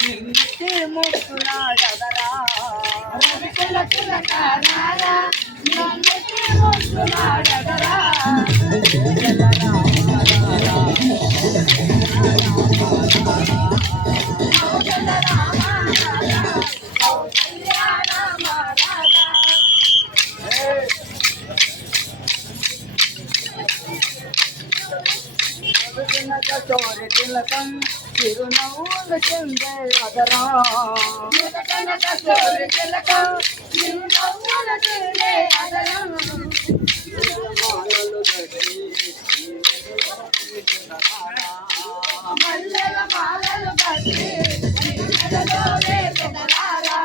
నిన్నటి ముక్కులాడగరా రవికుల తిలకారా నిన్నటి ముక్కులాడగరా చోరి తిలకం చిరునవ్వుల చెందే అదరా చోరి తిలకం చిరునవ్వుల చెందే అదరా మల్లెల మాలలు కట్టి మెడలోనే పెదలారా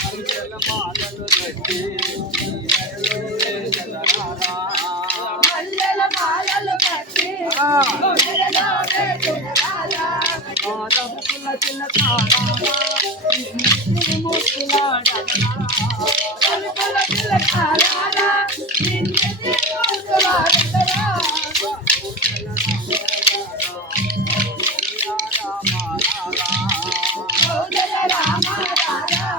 మల్లెల మాలలు కట్టి మల్లెల మాలలు కట్టి మెడలోనే పెదలారా రఘుకుల తిలకారా ముక్కులాడగరా రఘుకుల తిలకారా నిన్నటి ముక్కులాడగరా రామ